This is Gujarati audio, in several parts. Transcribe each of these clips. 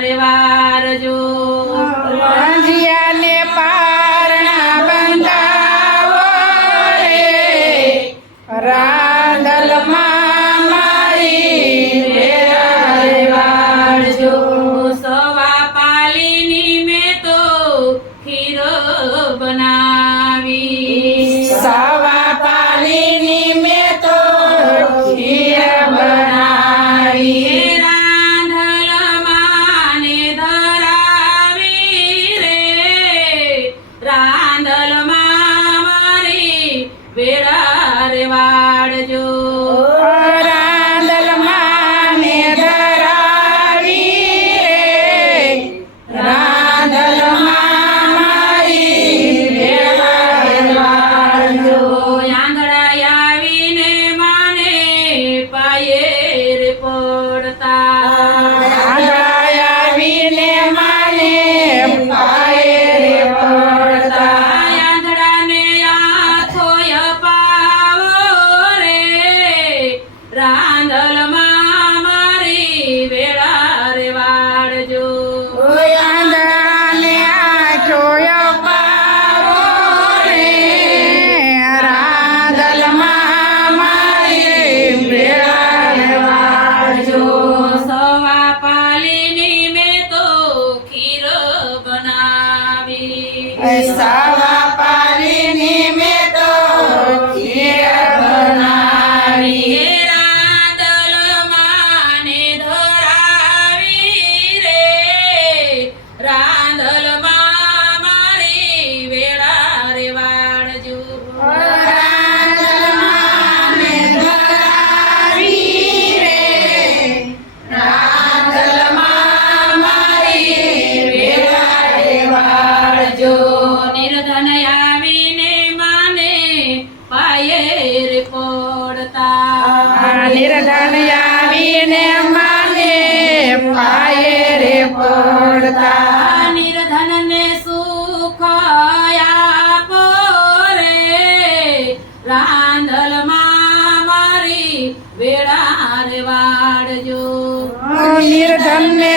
રે વારજો. ધણયાવીને માને પાયે રે પડતા. નિર્ધનને સુખ આપો રે. રાંધલમાં મારી વેળા નિર્ધનને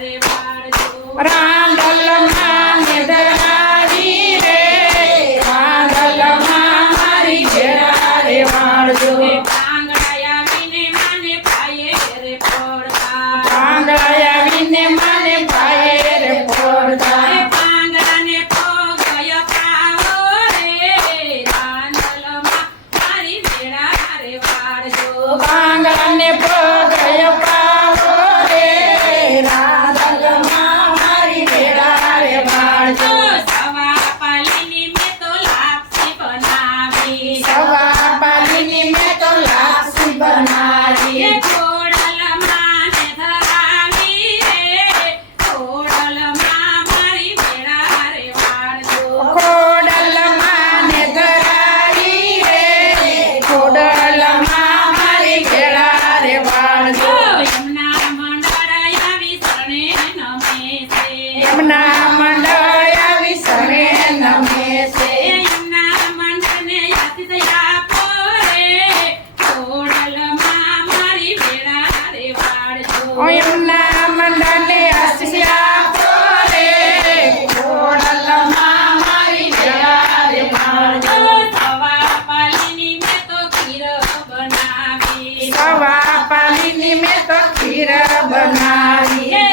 અરે પવા પાલીની મેં તકદીર બનાવી